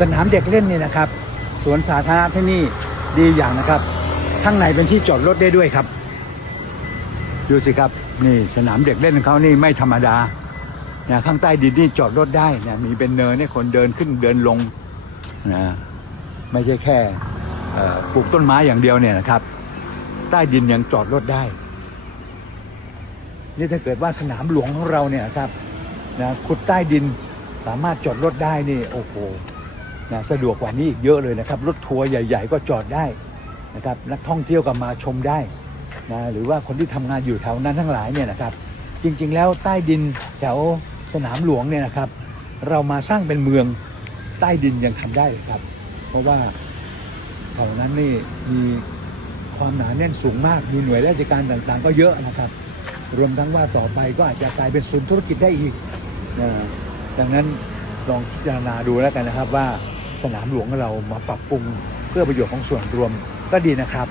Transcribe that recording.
สนามเด็กเล่นนี่นะครับ สวนสาธารณะที่นี่ดีอย่างนะครับ ข้างในเป็นที่จอดรถได้ด้วยครับ ดูสิครับนี่สนามเด็กเล่นของเขานี่ไม่ธรรมดานะข้างใต้ดินนี่จอดรถได้นะมีเป็นเนินให้คนเดินขึ้นเดินลงนะไม่ใช่แค่ปลูกต้นไม้อย่างเดียวเนี่ยนะครับ ใต้ดินยังจอดรถได้ นี่ถ้าเกิดว่าสนามหลวงของเราเนี่ยครับนะขุดใต้ดินสามารถจอดรถได้นี่โอ้โห นะสะดวกกว่านี้อีกเยอะเลยนะครับ รถทัวร์ใหญ่ ๆ ก็จอดได้นะครับนักท่องเที่ยวก็มาชมได้นะหรือว่าคนที่ทำงานอยู่แถวนั้นทั้งหลายเนี่ยนะครับ จริงๆ แล้วใต้ดินแถวสนามหลวงเนี่ยนะครับ เรามาสร้างเป็นเมืองใต้ดินยังทำได้เลยครับ เพราะว่าแถวนั้นนี่มีความหนาแน่นสูงมากมีหน่วยราชการต่างๆ ก็เยอะนะครับ รวมทั้งว่าต่อไปก็อาจจะกลายเป็นศูนย์ธุรกิจได้อีกนะดังนั้นลองพิจารณาดูแล้วกันนะครับว่า นามหลวงของเรามาปรับปรุงเพื่อประโยชน์ของส่วนรวมก็ดีนะครับ